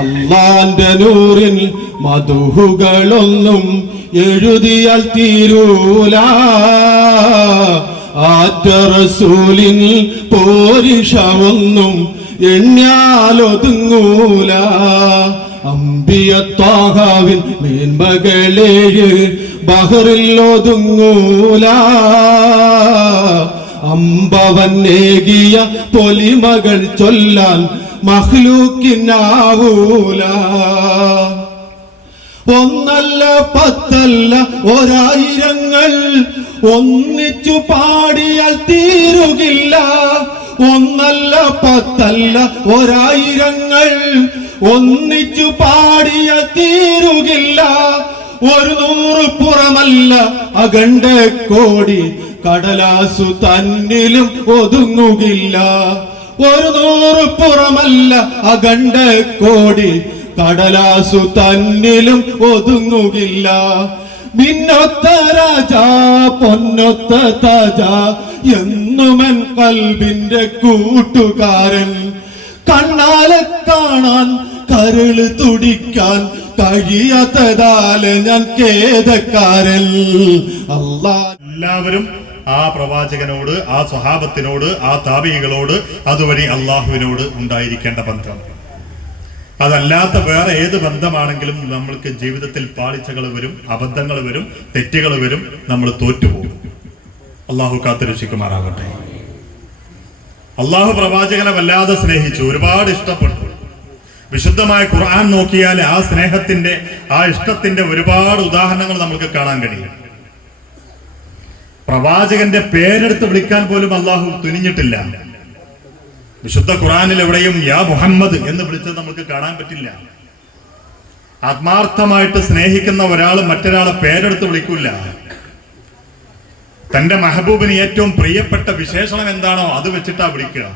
അല്ലാന്റെ നൂറിൻ മധുഹുകളൊന്നും എഴുതിയാൽ തീരൂല. ആറ്റ റസൂലിൻ പോരിഷമൊന്നും എണ്ണിയാലൊതുങ്ങൂല. അമ്പിയത്വാഹാവിൻ മേന്മകളേഴ് ബഹറിൽ ഒതുങ്ങൂല. അമ്പവന്നേകിയ പൊലിമകൾ ചൊല്ലാൻ മഖ്ലൂക്കിനാവൂല. ഒന്നല്ല പത്തല്ല ഒരായിരങ്ങൾ ഒന്നിച്ചു പാടിയാൽ തീരുകില്ല. ഒന്നല്ല പത്തല്ല ഒരായിരങ്ങൾ ഒന്നിച്ചു പാടിയാൽ തീരുകില്ല. 100 പുറമല്ല അഖണ്ഡ കോടി കടലാസു തന്നിലും ഒതുങ്ങുകില്ല. 100 പുറമല്ല അഖണ്ഡ കോടി കടലാസു തന്നിലും ഒതുങ്ങുകില്ല. മിന്നൊത്ത രാജ പൊന്നൊത്ത താജ എന്നുമൻ കൽബിന്റെ കൂട്ടുകാരൻ. കണ്ണാലെ കാണാൻ കരള് തുടിക്കാൻ കഴിയാത്തതാല് ഞാൻ ഖേദക്കാരൻ. എല്ലാവരും ആ പ്രവാചകനോട്, ആ സ്വഹാബത്തിനോട്, ആ താബിഈകളോട്, അതുവഴി അള്ളാഹുവിനോട് ഉണ്ടായിരിക്കേണ്ട ബന്ധം. അതല്ലാത്ത വേറെ ഏത് ബന്ധമാണെങ്കിലും നമ്മൾക്ക് ജീവിതത്തിൽ പാളിച്ചകൾ വരും, അബദ്ധങ്ങൾ വരും, തെറ്റുകൾ വരും, നമ്മൾ തോറ്റുപോകും. അള്ളാഹു കാത്തുരക്ഷിക്കുമാറാകട്ടെ. അള്ളാഹു പ്രവാചകനെ വല്ലാതെ സ്നേഹിച്ചു, ഒരുപാട് ഇഷ്ടപ്പെട്ടു. വിശുദ്ധമായ ഖുർആൻ നോക്കിയാൽ ആ സ്നേഹത്തിന്റെ, ആ ഇഷ്ടത്തിന്റെ ഒരുപാട് ഉദാഹരണങ്ങൾ നമുക്ക് കാണാൻ കഴിയും. പ്രവാചകന്റെ പേരെടുത്ത് വിളിക്കാൻ പോലും അള്ളാഹു തുനിഞ്ഞിട്ടില്ല. വിശുദ്ധ ഖുർആനിൽ എവിടെയും യാ മുഹമ്മദ് എന്ന് വിളിച്ചത് നമുക്ക് കാണാൻ പറ്റില്ല. ആത്മാർത്ഥമായിട്ട് സ്നേഹിക്കുന്ന ഒരാൾ മറ്റൊരാളെ പേരെടുത്ത് വിളിക്കൂല. തന്റെ മെഹബൂബിന് ഏറ്റവും പ്രിയപ്പെട്ട വിശേഷണം എന്താണോ അത് വെച്ചിട്ടാ വിളിക്കുക.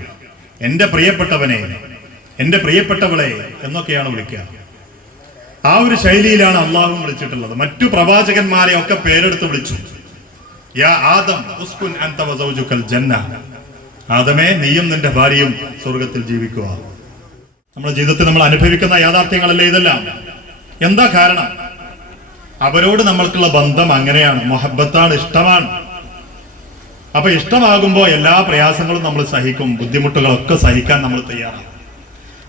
എന്റെ പ്രിയപ്പെട്ടവനെ, എന്റെ പ്രിയപ്പെട്ടവളെ എന്നൊക്കെയാണ് വിളിക്കുക. ആ ഒരു ശൈലിയിലാണ് അള്ളാഹു വിളിച്ചിട്ടുള്ളത്. മറ്റു പ്രവാചകന്മാരെ ഒക്കെ പേരെടുത്ത് വിളിച്ചു. യാ ആദം ഉസ്കുൻ അൻത വസൗജുകൽ ജന്ന, ആദമേ നീയും നിന്റെ ഭാര്യയും സ്വർഗത്തിൽ ജീവിക്കുക. നമ്മുടെ ജീവിതത്തിൽ നമ്മൾ അനുഭവിക്കുന്ന യാഥാർത്ഥ്യങ്ങളല്ലേ ഇതെല്ലാം. എന്താ കാരണം? അവരോട് നമ്മൾക്കുള്ള ബന്ധം അങ്ങനെയാണ്, മുഹബ്ബത്താണ്, ഇഷ്ടമാണ്. അപ്പൊ ഇഷ്ടമാകുമ്പോൾ എല്ലാ പ്രയാസങ്ങളും നമ്മൾ സഹിക്കും, ബുദ്ധിമുട്ടുകളൊക്കെ സഹിക്കാൻ നമ്മൾ തയ്യാറാണ്.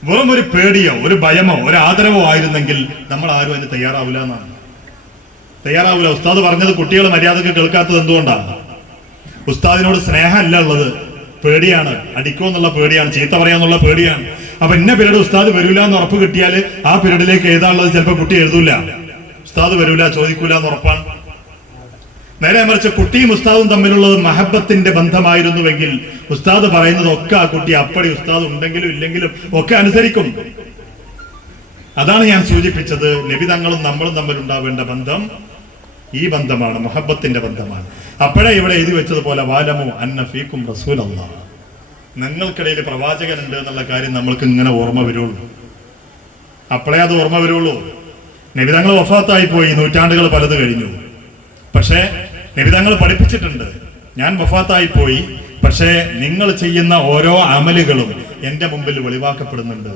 വെറും ഒരു പേടിയോ ഒരു ഭയമോ ഒരു ആദരവോ ആയിരുന്നെങ്കിൽ നമ്മൾ ആരും അതിന് തയ്യാറാവില്ല എന്നാണ്. തയ്യാറാവില്ല. ഉസ്താദ് പറഞ്ഞത് കുട്ടികൾ മര്യാദക്ക് കേൾക്കാത്തത് എന്തുകൊണ്ടാണ്? ഉസ്താദിനോട് സ്നേഹമല്ല ഉള്ളത്, പേടിയാണ്. അടിക്കോ എന്നുള്ള പേടിയാണ്, ചീത്ത പറയാന്നുള്ള പേടിയാണ്. അപ്പൊ ഇന്ന പീരീഡ് ഉസ്താദ് വരൂല എന്ന് ഉറപ്പ് കിട്ടിയാൽ ആ പീരീഡിലേക്ക് എഴുതാനുള്ളത് ചിലപ്പോൾ കുട്ടി എഴുതൂല. ഉസ്താദ് വരൂല, ചോദിക്കൂല എന്ന് ഉറപ്പാണ്. നേരെ മറിച്ച് കുട്ടിയും ഉസ്താദും തമ്മിലുള്ളത് മഹബത്തിന്റെ ബന്ധമായിരുന്നുവെങ്കിൽ ഉസ്താദ് പറയുന്നതൊക്കെ ആ കുട്ടി അപ്പടി ഉസ്താദ് ഉണ്ടെങ്കിലും ഇല്ലെങ്കിലും ഒക്കെ അനുസരിക്കും. അതാണ് ഞാൻ സൂചിപ്പിച്ചത്. നബി തങ്ങളും നമ്മളും തമ്മിൽ ഉണ്ടാവേണ്ട ബന്ധം ഈ ബന്ധമാണ്, മുഹബത്തിന്റെ ബന്ധമാണ്. അപ്പോഴേ ഇവിടെ എഴുതി വെച്ചതുപോലെ വാലമു അന്ന ഫീക്കും റസൂലല്ലാഹ്, നിങ്ങൾക്കിടയിൽ പ്രവാചകനുണ്ട് എന്നുള്ള കാര്യം നമ്മൾക്ക് ഇങ്ങനെ ഓർമ്മ വരുള്ളൂ. അപ്പോഴേ അത് ഓർമ്മ വരുള്ളൂ. നബി തങ്ങൾ വഫാത്തായി പോയി, നൂറ്റാണ്ടുകൾ പലത് കഴിഞ്ഞു. പക്ഷേ നബി തങ്ങൾ പഠിപ്പിച്ചിട്ടുണ്ട്, ഞാൻ വഫാത്തായി പോയി, പക്ഷേ നിങ്ങൾ ചെയ്യുന്ന ഓരോ അമലുകളും എന്റെ മുമ്പിൽ വെളിവാക്കപ്പെടുന്നുണ്ട്.